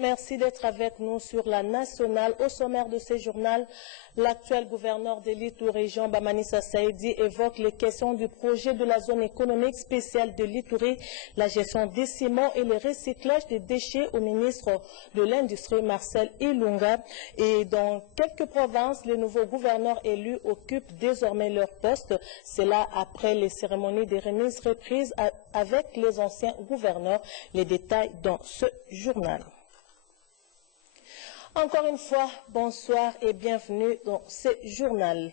Merci d'être avec nous sur la nationale. Au sommaire de ce journal, l'actuel gouverneur de l'Ituri, Jean Bamanissa Saïdi, évoque les questions du projet de la zone économique spéciale de l'Ituri, la gestion des ciments et le recyclage des déchets au ministre de l'Industrie, Marcel Ilunga. Et dans quelques provinces, les nouveaux gouverneurs élus occupent désormais leur poste. C'est là après les cérémonies de remise reprises avec les anciens gouverneurs. Les détails dans ce journal. Encore une fois, bonsoir et bienvenue dans ce journal.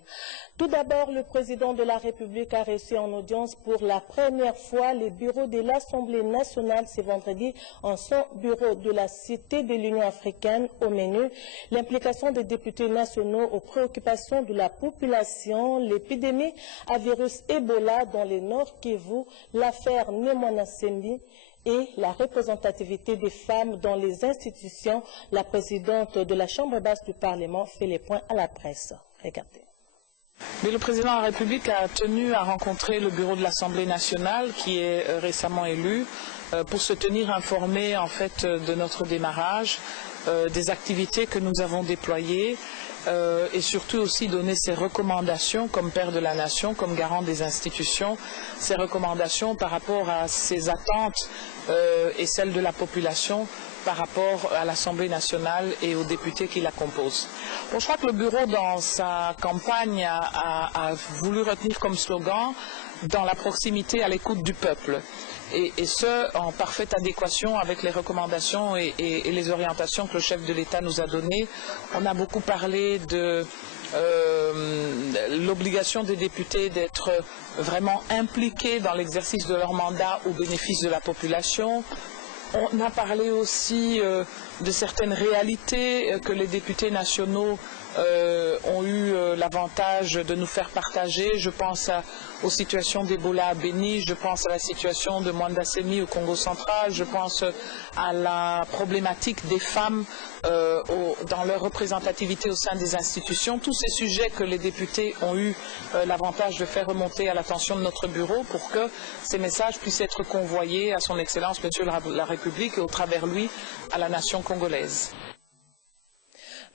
Tout d'abord, le président de la République a reçu en audience pour la première fois les bureaux de l'Assemblée nationale ce vendredi en son bureau de la Cité de l'Union africaine. Au menu, l'implication des députés nationaux aux préoccupations de la population, l'épidémie à virus Ebola dans le Nord Kivu, l'affaire Nemwana Sembi et la représentativité des femmes dans les institutions. La présidente de la Chambre basse du Parlement fait les points à la presse. Regardez. Mais le président de la République a tenu à rencontrer le bureau de l'Assemblée nationale qui est récemment élu pour se tenir informé en fait de notre démarrage, des activités que nous avons déployées et surtout aussi donner ses recommandations comme père de la nation, comme garant des institutions, ses recommandations par rapport à ses attentes et celles de la population par rapport à l'Assemblée nationale et aux députés qui la composent. Bon, je crois que le bureau, dans sa campagne, a voulu retenir comme slogan « Dans la proximité à l'écoute du peuple ». Et ce, en parfaite adéquation avec les recommandations et les orientations que le chef de l'État nous a données. On a beaucoup parlé de l'obligation des députés d'être vraiment impliqués dans l'exercice de leur mandat au bénéfice de la population. On a parlé aussi de certaines réalités que les députés nationaux ont eu l'avantage de nous faire partager. Je pense aux situations d'Ebola à Béni, je pense à la situation de Mwanda Semi au Congo central, je pense à la problématique des femmes dans leur représentativité au sein des institutions. Tous ces sujets que les députés ont eu l'avantage de faire remonter à l'attention de notre bureau pour que ces messages puissent être convoyés à son Excellence Monsieur la République et au travers lui à la nation congolaise.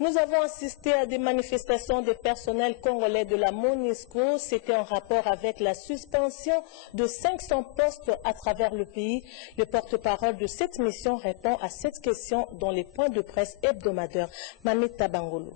Nous avons assisté à des manifestations des personnels congolais de la MONUSCO. C'était en rapport avec la suspension de 500 postes à travers le pays. Le porte-parole de cette mission répond à cette question dans les points de presse hebdomadaires. Mamita Bangolo.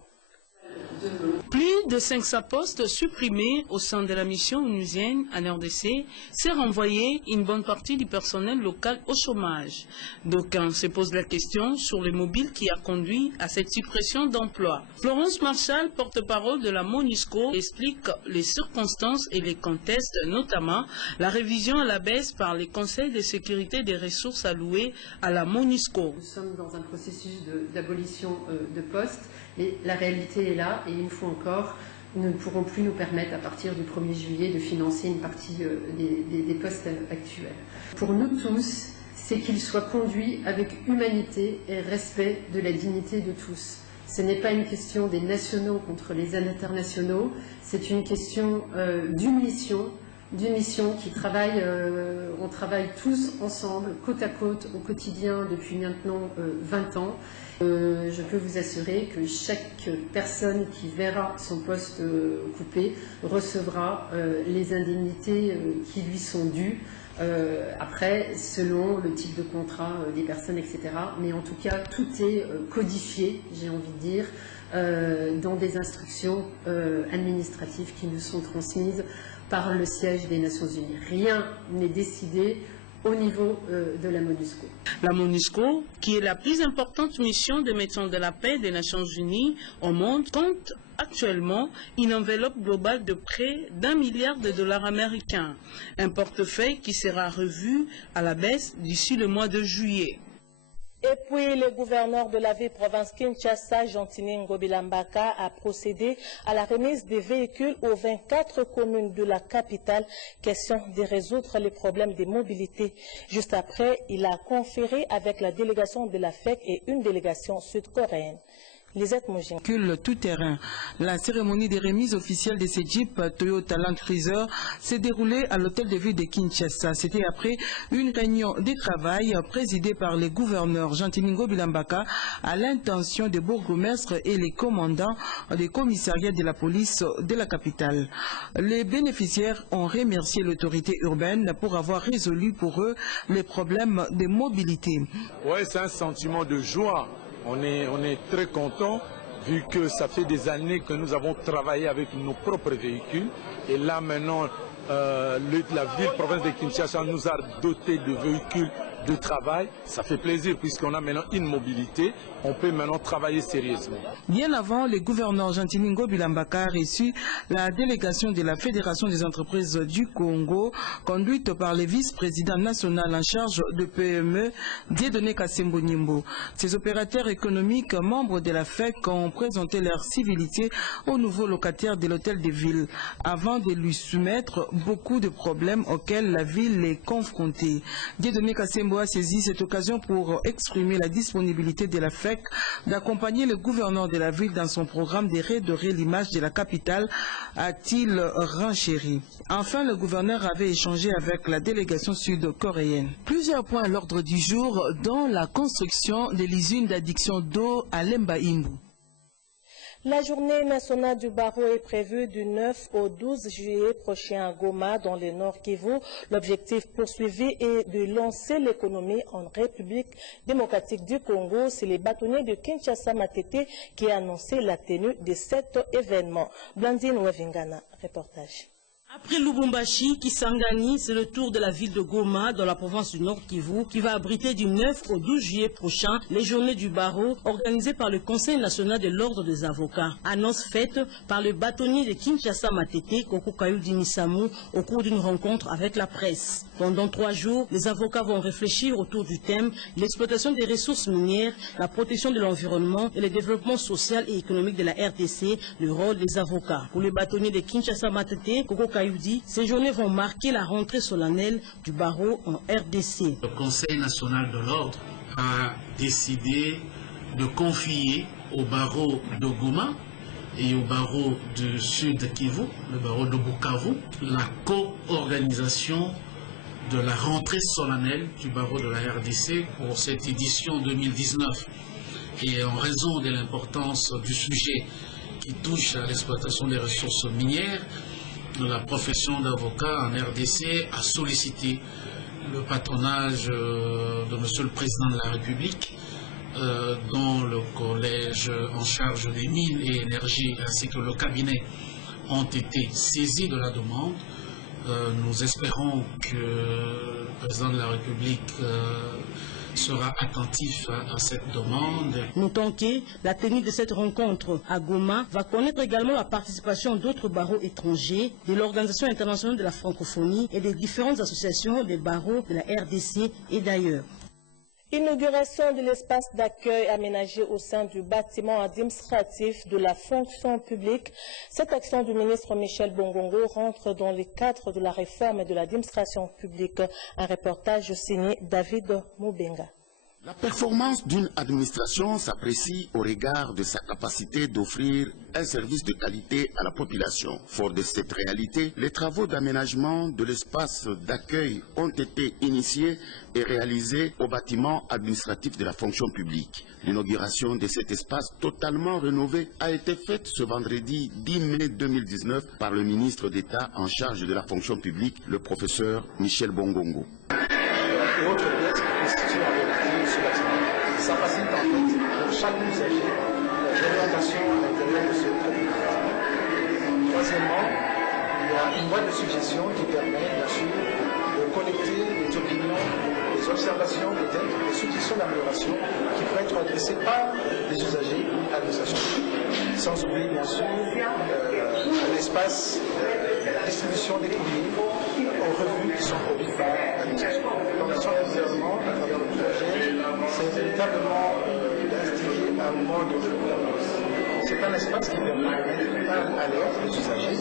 Plus de 500 postes supprimés au sein de la mission onusienne en RDC, c'est renvoyer une bonne partie du personnel local au chômage. D'aucuns se posent la question sur le mobile qui a conduit à cette suppression d'emplois. Florence Marshall, porte-parole de la MONUSCO, explique les circonstances et les contextes, notamment la révision à la baisse par les conseils de sécurité des ressources allouées à la MONUSCO. Nous sommes dans un processus d'abolition de postes. Et la réalité est là, et une fois encore, nous ne pourrons plus nous permettre à partir du 1er juillet de financer une partie des postes actuels. Pour nous tous, c'est qu'ils soient conduits avec humanité et respect de la dignité de tous. Ce n'est pas une question des nationaux contre les internationaux, c'est une question d'une mission qui travaille, on travaille tous ensemble, côte à côte, au quotidien depuis maintenant 20 ans. Je peux vous assurer que chaque personne qui verra son poste coupé recevra les indemnités qui lui sont dues, après selon le type de contrat des personnes, etc. Mais en tout cas, tout est codifié, j'ai envie de dire, dans des instructions administratives qui nous sont transmises par le siège des Nations Unies. Rien n'est décidé au niveau de la MONUSCO. La MONUSCO, qui est la plus importante mission de maintien de la paix des Nations Unies au monde, compte actuellement une enveloppe globale de près d'1 milliard de dollars américains. Un portefeuille qui sera revu à la baisse d'ici le mois de juillet. Et puis, le gouverneur de la ville-province Kinshasa, Gentini Ngobilambaka, a procédé à la remise des véhicules aux 24 communes de la capitale. Question de résoudre les problèmes de mobilité. Juste après, il a conféré avec la délégation de la FEC et une délégation sud-coréenne. Lisette Mougin. Tout terrain. La cérémonie des remises officielles de ces Jeep Toyota Land Cruiser s'est déroulée à l'hôtel de ville de Kinshasa. C'était après une réunion de travail présidée par les gouverneurs Jean-Tiningo Bilambaka à l'intention des bourgmestres et les commandants des commissariats de la police de la capitale. Les bénéficiaires ont remercié l'autorité urbaine pour avoir résolu pour eux les problèmes de mobilité. Oui, c'est un sentiment de joie. On est très content vu que ça fait des années que nous avons travaillé avec nos propres véhicules. Et là maintenant, la ville, province de Kinshasa nous a doté de véhicules de travail. Ça fait plaisir puisqu'on a maintenant une mobilité. On peut maintenant travailler sérieusement. Bien avant, le gouverneur Jean-Tiningo Bilambaka a reçu la délégation de la Fédération des entreprises du Congo, conduite par le vice-président national en charge de PME, Dieudonné Kassembo Nimbo. Ces opérateurs économiques, membres de la FEC, ont présenté leur civilité au nouveau locataire de l'hôtel de ville, avant de lui soumettre beaucoup de problèmes auxquels la ville est confrontée. Dieudonné Kassembo a saisi cette occasion pour exprimer la disponibilité de la FEC d'accompagner le gouverneur de la ville dans son programme de redorer l'image de la capitale, a-t-il renchéri. Enfin, le gouverneur avait échangé avec la délégation sud-coréenne. Plusieurs points à l'ordre du jour, dont la construction de l'usine d'adduction d'eau à Lemba-Imbu. La journée nationale du barreau est prévue du 9 au 12 juillet prochain à Goma, dans le Nord Kivu. L'objectif poursuivi est de lancer l'économie en République démocratique du Congo. C'est les bâtonniers de Kinshasa Matete qui a annoncé la tenue de cet événement. Blandine Wevingana, reportage. Après Lubumbashi, Kisangani, c'est le tour de la ville de Goma, dans la province du Nord Kivu, qui va abriter du 9 au 12 juillet prochain les journées du barreau organisées par le Conseil national de l'ordre des avocats. Annonce faite par le bâtonnier de Kinshasa Matete, Koko Kayudi Misamu, au cours d'une rencontre avec la presse. Pendant 3 jours, les avocats vont réfléchir autour du thème l'exploitation des ressources minières, la protection de l'environnement et le développement social et économique de la RDC, le rôle des avocats. Pour le bâtonnier de Kinshasa Matete, Koko Kayudi, ces journées vont marquer la rentrée solennelle du barreau en RDC. Le Conseil national de l'ordre a décidé de confier au barreau de Goma et au barreau du Sud Kivu, le barreau de Bukavu, la co-organisation de la rentrée solennelle du barreau de la RDC pour cette édition 2019. Et en raison de l'importance du sujet qui touche à l'exploitation des ressources minières, la profession d'avocat en RDC a sollicité le patronage de Monsieur le Président de la République, dont le collège en charge des mines et énergie ainsi que le cabinet ont été saisis de la demande. Nous espérons que le Président de la République sera attentif à cette demande. Notons que la tenue de cette rencontre à Goma va connaître également la participation d'autres barreaux étrangers, de l'Organisation internationale de la francophonie et des différentes associations des barreaux de la RDC et d'ailleurs. Inauguration de l'espace d'accueil aménagé au sein du bâtiment administratif de la fonction publique. Cette action du ministre Michel Bongongo rentre dans le cadre de la réforme de l'administration publique. Un reportage signé David Moubenga. La performance d'une administration s'apprécie au regard de sa capacité d'offrir un service de qualité à la population. Fort de cette réalité, les travaux d'aménagement de l'espace d'accueil ont été initiés et réalisés au bâtiment administratif de la fonction publique. L'inauguration de cet espace totalement rénové a été faite ce vendredi 10 mai 2019 par le ministre d'État en charge de la fonction publique, le professeur Michel Bongongo. Ça facilite en fait pour chaque usager l'orientation à l'intérieur de ce bâtiment. Troisièmement, il y a une boîte de suggestions qui permet bien sûr de collecter les opinions, les observations, peut-être les suggestions d'amélioration qui pourraient être adressées par les usagers ou l'administration. Sans oublier bien sûr l'espace distribution des courriers aux revues qui sont produites par l'administration. L'organisation du gouvernement, à travers le projet, c'est véritablement d'instiller un mode de gouvernance. C'est un espace qui permet de mettre à l'ordre les usagers.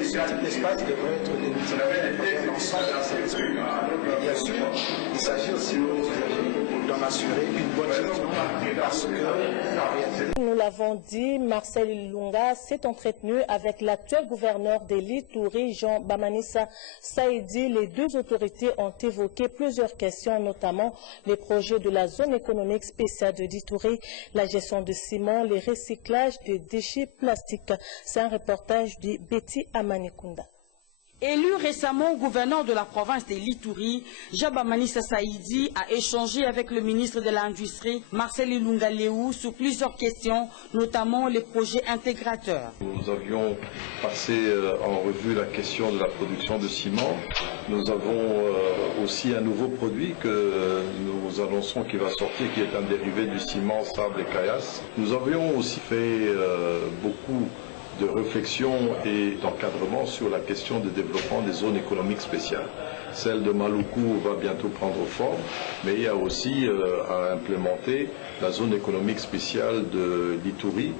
Et ce type d'espace devrait être démultiplié à travers l'ensemble des services publics. Bien sûr, il s'agit aussi pour les usagers d'en assurer une bonne gestion. Parce que, nous l'avons dit, Marcel Ilunga s'est entretenu avec l'actuel gouverneur de l'Ituri, Jean Bamanisa Saïdi. Les deux autorités ont évoqué plusieurs questions, notamment les projets de la zone économique spéciale de l'Ituri, la gestion de ciment, les recyclages de déchets plastiques. C'est un reportage de Betty Amanikunda. Élu récemment gouverneur de la province de l'Ituri, Jean Bamanisa Saïdi a échangé avec le ministre de l'Industrie, Marcel Ilunga Léou, sur plusieurs questions, notamment les projets intégrateurs. Nous avions passé en revue la question de la production de ciment. Nous avons aussi un nouveau produit que nous annonçons qui va sortir, qui est un dérivé du ciment, sable et caillasse. Nous avions aussi fait beaucoup de réflexion et d'encadrement sur la question du développement des zones économiques spéciales. Celle de Maluku va bientôt prendre forme, mais il y a aussi à implémenter la zone économique spéciale de l'Ituri,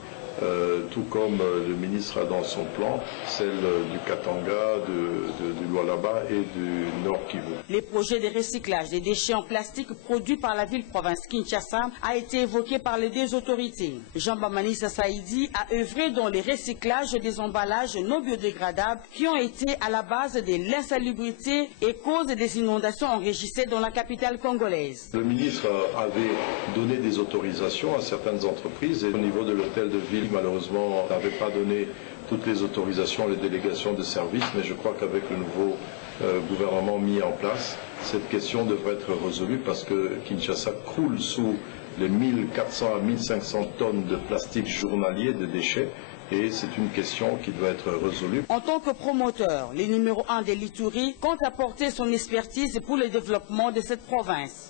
tout comme le ministre a dans son plan, celle du Katanga, du Lualaba et du Nord Kivu. Les projets de recyclage des déchets en plastique produits par la ville-province Kinshasa a été évoqué par les deux autorités. Jean Bamanisa Saïdi a œuvré dans le recyclage des emballages non biodégradables qui ont été à la base de l'insalubrité et cause des inondations enregistrées dans la capitale congolaise. Le ministre avait donné des autorisations à certaines entreprises et au niveau de l'hôtel de ville, malheureusement, n'avait pas donné toutes les autorisations, les délégations de services, mais je crois qu'avec le nouveau gouvernement mis en place, cette question devrait être résolue parce que Kinshasa croule sous les 1400 à 1500 tonnes de plastique journalier de déchets et c'est une question qui doit être résolue. En tant que promoteur, le numéro 1 de l'Ituri compte apporter son expertise pour le développement de cette province.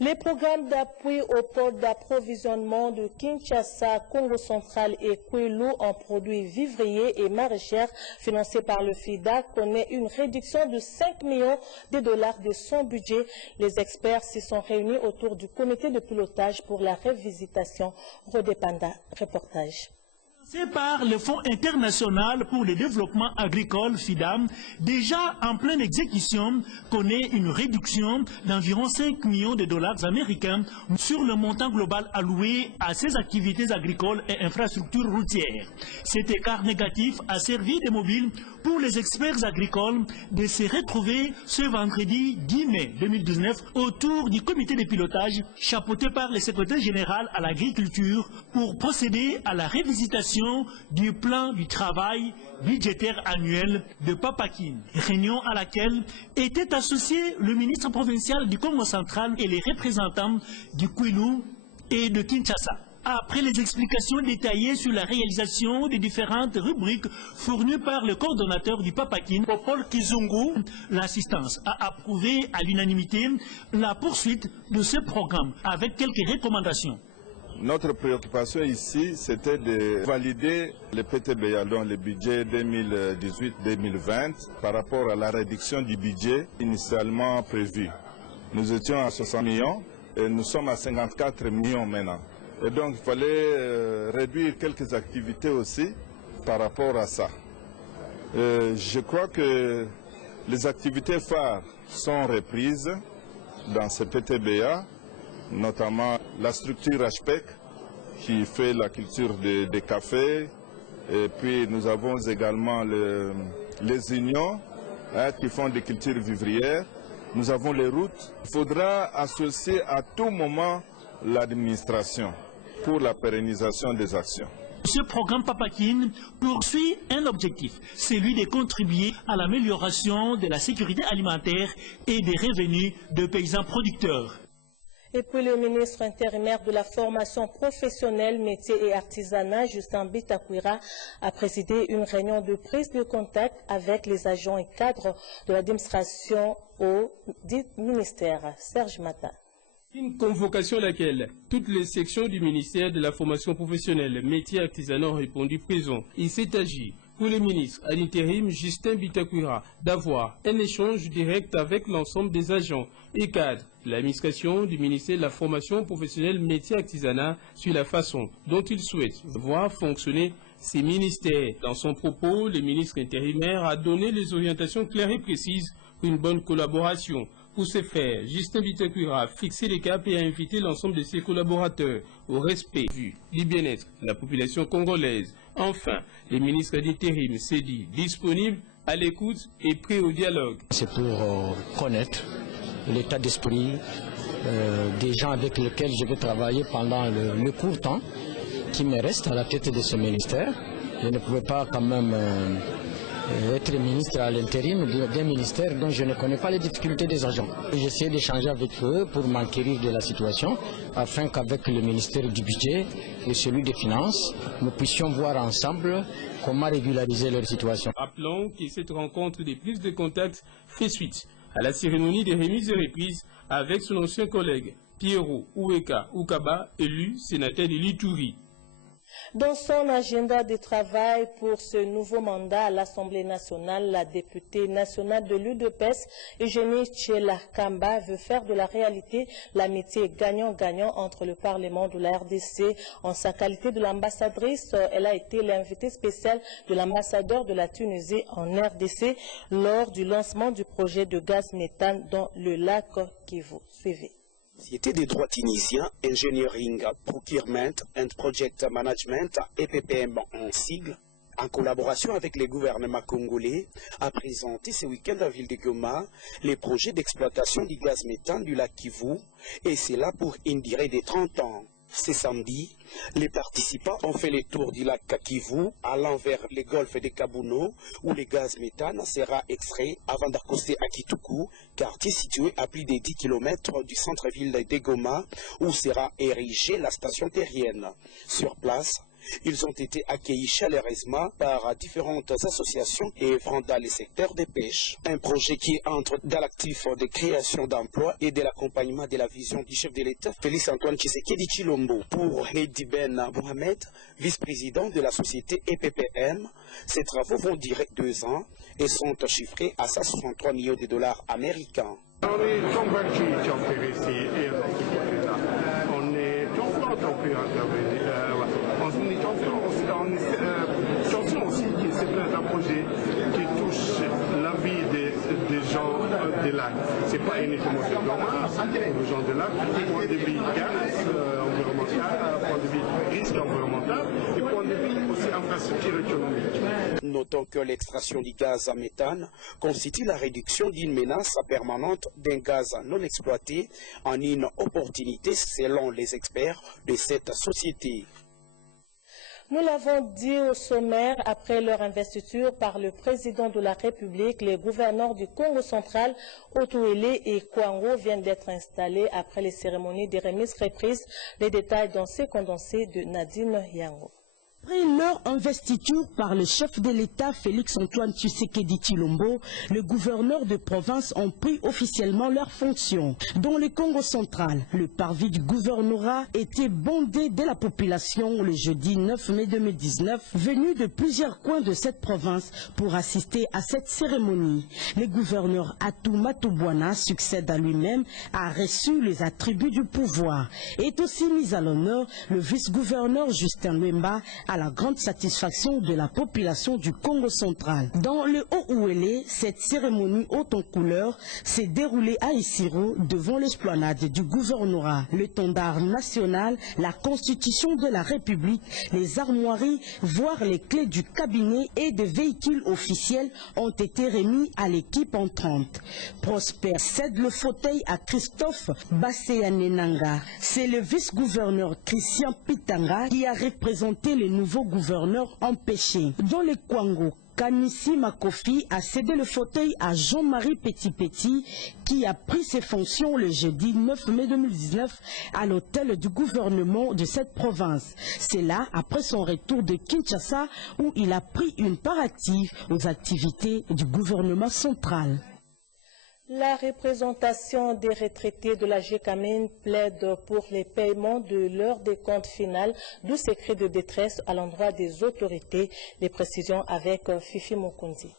Les programmes d'appui au pôle d'approvisionnement de Kinshasa, Congo central et Kwilu en produits vivriers et maraîchers financés par le FIDA connaît une réduction de 5 millions de dollars de son budget. Les experts s'y sont réunis autour du comité de pilotage pour la révisitation. Rodépanda, reportage. C'est par le Fonds international pour le développement agricole, FIDA, déjà en pleine exécution, connaît une réduction d'environ 5 millions de dollars américains sur le montant global alloué à ses activités agricoles et infrastructures routières. Cet écart négatif a servi de mobile pour les experts agricoles de se retrouver ce vendredi 10 mai 2019 autour du comité de pilotage chapeauté par le secrétaire général à l'agriculture pour procéder à la révisitation du plan du travail budgétaire annuel de Papakine, réunion à laquelle était associé le ministre provincial du Congo central et les représentants du Kwilu et de Kinshasa. Après les explications détaillées sur la réalisation des différentes rubriques fournies par le coordonnateur du Papakine, Paul Kizungu, l'assistance a approuvé à l'unanimité la poursuite de ce programme avec quelques recommandations. Notre préoccupation ici, c'était de valider le PTBA, donc le budget 2018-2020, par rapport à la réduction du budget initialement prévu. Nous étions à 60 millions et nous sommes à 54 millions maintenant. Et donc il fallait réduire quelques activités aussi par rapport à ça. Je crois que les activités phares sont reprises dans ce PTBA, notamment la structure HPEC qui fait la culture de café, et puis nous avons également les unions qui font des cultures vivrières, nous avons les routes. Il faudra associer à tout moment l'administration pour la pérennisation des actions. Ce programme Papakine poursuit un objectif, celui de contribuer à l'amélioration de la sécurité alimentaire et des revenus de paysans producteurs. Et puis le ministre intérimaire de la formation professionnelle, métiers et artisanat, Justin Bitakwira, a présidé une réunion de prise de contact avec les agents et cadres de l'administration au dit ministère. Serge Mata. Une convocation à laquelle toutes les sections du ministère de la formation professionnelle, métiers et artisanat ont répondu présent. Il s'est agi pour le ministre à l'intérim Justin Bitakwira d'avoir un échange direct avec l'ensemble des agents et cadres de l'administration du ministère de la formation professionnelle, métiers et artisanat sur la façon dont il souhaite voir fonctionner ces ministères. Dans son propos, le ministre intérimaire a donné les orientations claires et précises pour une bonne collaboration Pour ce faire, Justin Bitakwira a fixé les caps et a invité l'ensemble de ses collaborateurs au respect du bien-être de la population congolaise. Enfin, le ministre d'intérim s'est dit disponible, à l'écoute et prêt au dialogue. C'est pour connaître l'état d'esprit des gens avec lesquels je vais travailler pendant le court temps qui me reste à la tête de ce ministère. Je ne pouvais pas quand même être ministre à l'intérim d'un ministère dont je ne connais pas les difficultés des agents. J'essaie d'échanger avec eux pour m'enquérir de la situation afin qu'avec le ministère du Budget et celui des Finances, nous puissions voir ensemble comment régulariser leur situation. Rappelons que cette rencontre des prises de contact fait suite à la cérémonie de remise et reprise avec son ancien collègue Pierrot Oueka Oukaba, élu sénateur de l'Ituri. Dans son agenda de travail pour ce nouveau mandat à l'Assemblée nationale, la députée nationale de l'UDPS, Eugénie Tchela Kamba, veut faire de la réalité l'amitié gagnant-gagnant entre le Parlement de la RDC. En sa qualité de l'ambassadrice, elle a été l'invitée spéciale de l'ambassadeur de la Tunisie en RDC lors du lancement du projet de gaz méthane dans le lac Kivu. Suivez. Société des droits tunisiens, Engineering, Procurement and Project Management, EPPM en sigle, en collaboration avec les gouvernements congolais, a présenté ce week-end à Ville de Goma les projets d'exploitation du gaz méthane du lac Kivu, et cela pour une durée de 30 ans. Ce samedi, les participants ont fait le tour du lac Kivu, allant vers le golfe de Kabuno, où le gaz méthane sera extrait avant d'accoster à Kituku, quartier situé à plus de 10 km du centre-ville de Goma, où sera érigée la station terrienne. Sur place, ils ont été accueillis chaleureusement par différentes associations et œuvrant dans le secteur des pêches. Un projet qui entre dans l'actif de création d'emplois et de l'accompagnement de la vision du chef de l'État, Félix Antoine Tshisekedi Tshilombo. Pour Hedi Ben Mohamed, vice-président de la société EPPM, ces travaux vont durer 2 ans et sont chiffrés à 163 millions de dollars américains. On est convaincus qui ont fait ici et dans ce côté-là. On est confiants qu'on peut intervenir. On sent aussi que c'est un projet qui touche la vie des gens de lac. Ce n'est pas uniquement de Goma, les gens de lac, point de vue gaz environnemental, point de vue risque environnemental et point de vue aussi infrastructure économique. Notons que l'extraction du gaz à méthane constitue la réduction d'une menace permanente d'un gaz non exploité en une opportunité selon les experts de cette société. Nous l'avons dit au sommaire, après leur investiture par le président de la République, les gouverneurs du Congo central, Otuele et Kwango, viennent d'être installés après les cérémonies de remise-reprise. Les détails dans ces condensés de Nadine Yango. Après leur investiture par le chef de l'État Félix Antoine Tshisekedi Tshilombo, les gouverneurs de province ont pris officiellement leurs fonctions. Dans le Congo central, le parvis du gouvernorat était bondé de la population le jeudi 9 mai 2019, venus de plusieurs coins de cette province pour assister à cette cérémonie. Le gouverneur Atou Matubwana succède à lui-même, a reçu les attributs du pouvoir. Est aussi mis à l'honneur le vice-gouverneur Justin Lemba, à la grande satisfaction de la population du Congo central. Dans le Haut-Ouélé, cette cérémonie haute en couleur s'est déroulée à Isiro devant l'esplanade du gouvernorat. Le tendard national, la constitution de la République, les armoiries, voire les clés du cabinet et des véhicules officiels ont été remis à l'équipe entrante. Prosper cède le fauteuil à Christophe Basseyanenanga. C'est le vice-gouverneur Christian Pitanga qui a représenté les nouveau gouverneur empêché. Dans le Kwango, Kanissi Makofi a cédé le fauteuil à Jean-Marie Petit-Petit qui a pris ses fonctions le jeudi 9 mai 2019 à l'hôtel du gouvernement de cette province. C'est là après son retour de Kinshasa où il a pris une part active aux activités du gouvernement central. La représentation des retraités de la GECAMIN plaide pour les paiements de leur décompte final, d'où ces cris de détresse à l'endroit des autorités. Les précisions avec Fifi Mokundi.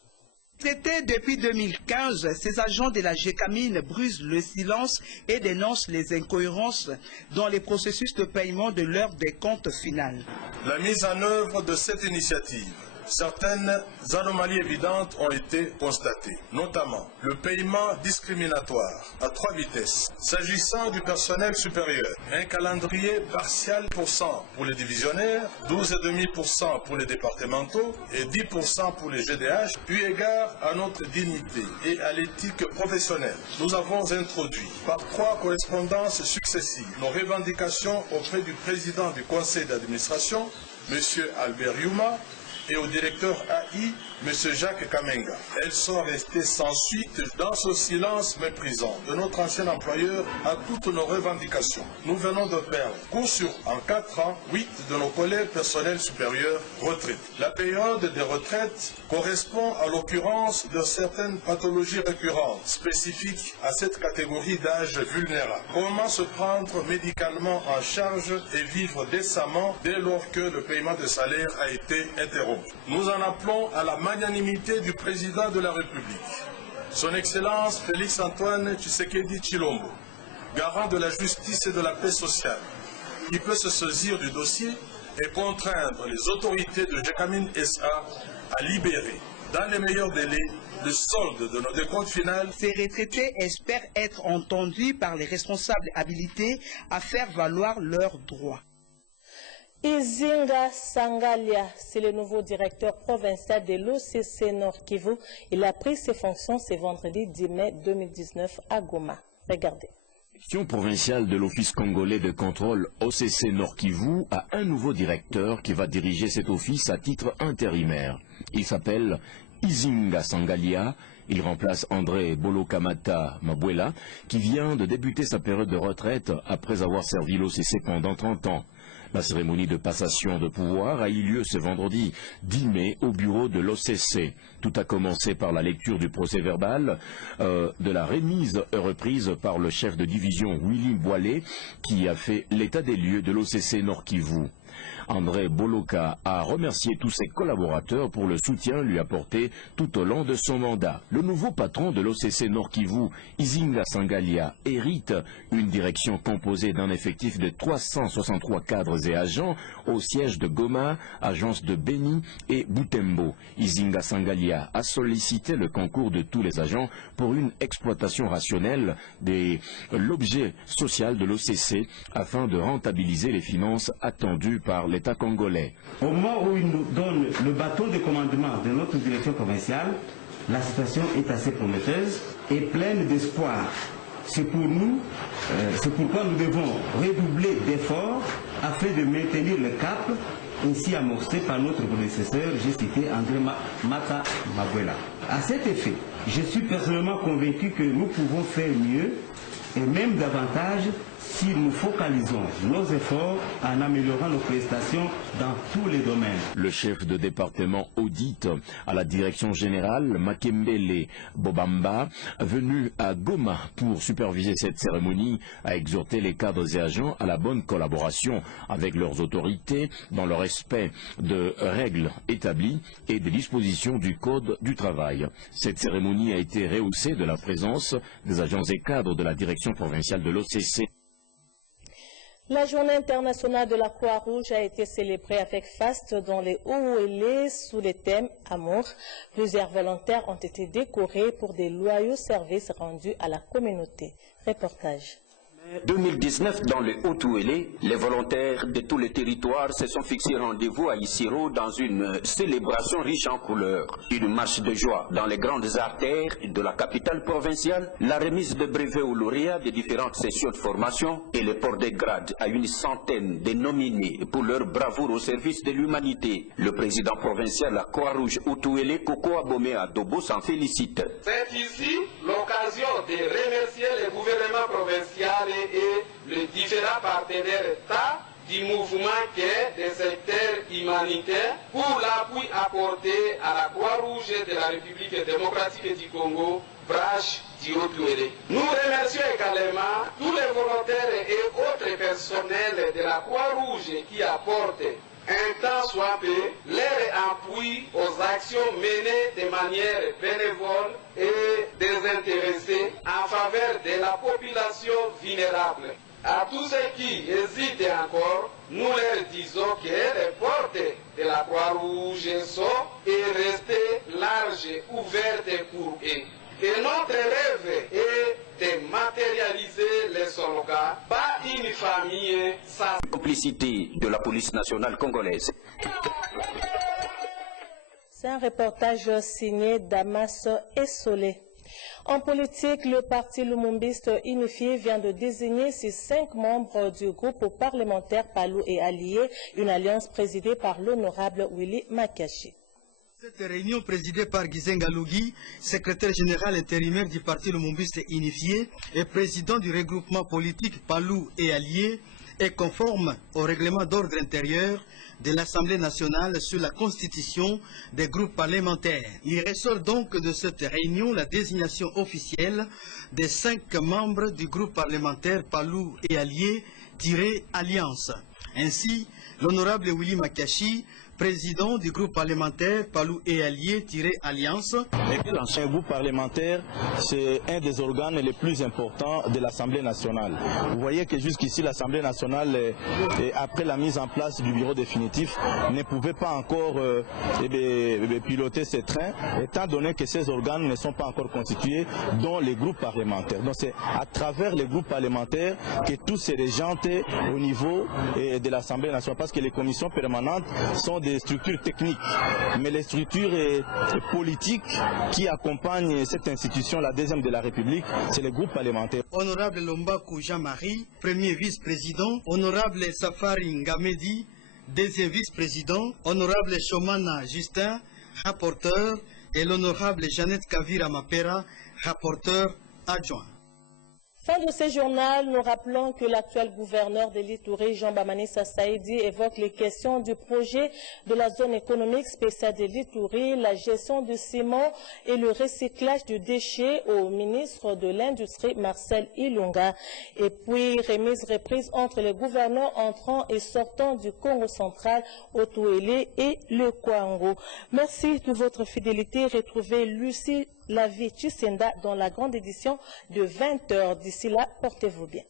Traités depuis 2015, ces agents de la GECAMIN brisent le silence et dénoncent les incohérences dans les processus de paiement de leur décompte final. La mise en œuvre de cette initiative certaines anomalies évidentes ont été constatées, notamment le paiement discriminatoire à 3 vitesses. S'agissant du personnel supérieur, un calendrier partial % pour les divisionnaires, 12,5% pour les départementaux et 10% pour les GDH, eu égard à notre dignité et à l'éthique professionnelle. Nous avons introduit par 3 correspondances successives nos revendications auprès du président du conseil d'administration, M. Albert Yuma, et au directeur AI, M. Jacques Kamenga. Elles sont restées sans suite dans ce silence méprisant de notre ancien employeur à toutes nos revendications. Nous venons de perdre, coup sûr, en 4 ans, 8 de nos collègues personnels supérieurs retraités. La période des retraites correspond à l'occurrence de certaines pathologies récurrentes spécifiques à cette catégorie d'âge vulnérable. Comment se prendre médicalement en charge et vivre décemment dès lors que le paiement de salaire a été interrompu? Nous en appelons à la magnanimité du président de la République, son Excellence Félix-Antoine Tshisekedi Tshilombo, garant de la justice et de la paix sociale, qui peut se saisir du dossier et contraindre les autorités de Gécamine SA à libérer, dans les meilleurs délais, le solde de nos décomptes finales. Ces retraités espèrent être entendus par les responsables habilités à faire valoir leurs droits. Izinga Sangalia, c'est le nouveau directeur provincial de l'OCC Nord Kivu. Il a pris ses fonctions ce vendredi 10 mai 2019 à Goma. Regardez. La section provinciale de l'Office congolais de contrôle OCC Nord Kivu a un nouveau directeur qui va diriger cet office à titre intérimaire. Il s'appelle Izinga Sangalia. Il remplace André Bolokamata Mabwela, qui vient de débuter sa période de retraite après avoir servi l'OCC pendant 30 ans. La cérémonie de passation de pouvoir a eu lieu ce vendredi 10 mai au bureau de l'OCC. Tout a commencé par la lecture du procès-verbal de la remise reprise par le chef de division Willy Boilé, qui a fait l'état des lieux de l'OCC Nord Kivu. André Boloka a remercié tous ses collaborateurs pour le soutien lui apporté tout au long de son mandat. Le nouveau patron de l'OCC Nord Kivu, Izinga Sangalia, hérite une direction composée d'un effectif de 363 cadres et agents au siège de Goma, agence de Beni et Butembo. Izinga Sangalia a sollicité le concours de tous les agents pour une exploitation rationnelle de l'objet social de l'OCC afin de rentabiliser les finances attendues par l'État congolais. Au moment où il nous donne le bâton de commandement de notre direction provinciale, la situation est assez prometteuse et pleine d'espoir. C'est pour nous, c'est pourquoi nous devons redoubler d'efforts afin de maintenir le cap ainsi amorcé par notre prédécesseur, j'ai cité André Mata Mabwela. À cet effet, je suis personnellement convaincu que nous pouvons faire mieux et même davantage si nous focalisons nos efforts en améliorant nos prestations dans tous les domaines. Le chef de département audit à la direction générale, Makembele Bobamba, venu à Goma pour superviser cette cérémonie, a exhorté les cadres et agents à la bonne collaboration avec leurs autorités dans le respect de règles établies et des dispositions du Code du travail. Cette cérémonie a été rehaussée de la présence des agents et cadres de la direction provinciale de l'OCC. La journée internationale de la Croix-Rouge a été célébrée avec faste dans les Hauts-Ouélé sous le thème Amour. Plusieurs volontaires ont été décorés pour des loyaux services rendus à la communauté. Reportage. 2019, dans le Haut-Ouélé, les volontaires de tous les territoires se sont fixés rendez-vous à Isiro dans une célébration riche en couleurs. Une marche de joie dans les grandes artères de la capitale provinciale, la remise de brevets aux lauréats des différentes sessions de formation et le port des grades à une centaine de nominés pour leur bravoure au service de l'humanité. Le président provincial de la Croix-Rouge Haut-Ouélé, Koko Abomé Adobo, s'en félicite. C'est ici l'occasion de remercier le gouvernement provincial et les différents partenaires États du mouvement qu'est des secteurs humanitaires pour l'appui apporté à la Croix-Rouge de la République démocratique du Congo, branche du Haut-Ouélé. Nous remercions également tous les volontaires et autres personnels de la Croix-Rouge qui apportent un temps soit peu leur appui aux actions menées de manière bénévole et désintéressée en faveur de la population vulnérable. À tous ceux qui hésitent encore, nous leur disons que les portes de que la Croix-Rouge est restée large et ouverte pour eux. Et notre rêve est de matérialiser les soldats, pas une famille sans complicité de la police nationale congolaise. C'est un reportage signé Damas Essolé. En politique, le parti lumumbiste unifié vient de désigner ses 5 membres du groupe parlementaire Palou et Alliés, une alliance présidée par l'honorable Willy Makashi. Cette réunion présidée par Gizenga Lugui, secrétaire général intérimaire du parti lumumbiste unifié et président du regroupement politique Palou et Alliés, est conforme au règlement d'ordre intérieur de l'Assemblée nationale sur la constitution des groupes parlementaires. Il ressort donc de cette réunion la désignation officielle des 5 membres du groupe parlementaire Palou et Alliés Alliance. Ainsi, l'honorable Willy Makashi, président du groupe parlementaire Palou et Alliés Alliance. Un groupe parlementaire, c'est un des organes les plus importants de l'Assemblée nationale. Vous voyez que jusqu'ici, l'Assemblée nationale, après la mise en place du bureau définitif, ne pouvait pas encore piloter ces trains, étant donné que ces organes ne sont pas encore constitués, dont les groupes parlementaires. Donc c'est à travers les groupes parlementaires que tout se régente au niveau de l'Assemblée nationale, parce que les commissions permanentes sont des structures techniques, mais les structures politiques qui accompagnent cette institution, la deuxième de la République, c'est les groupes parlementaires. Honorable Lombakou Jean-Marie, premier vice-président, honorable Safari Ngamedi, deuxième vice-président, honorable Chomana Justin, rapporteur, et l'honorable Jeannette Kavira Mapera, rapporteur adjoint. Fin de ce journal, nous rappelons que l'actuel gouverneur de l'Ituri, Jean Bamanissa Saïdi, évoque les questions du projet de la zone économique spéciale de l'Ituri, la gestion du ciment et le recyclage de déchets au ministre de l'Industrie, Marcel Ilunga. Et puis, reprise entre les gouverneurs entrant et sortant du Congo central, Otuélé et le Kwango. Merci de votre fidélité. Retrouvez Lucie Lavie Tussenda dans la grande édition de 20h. D'ici là, portez-vous bien.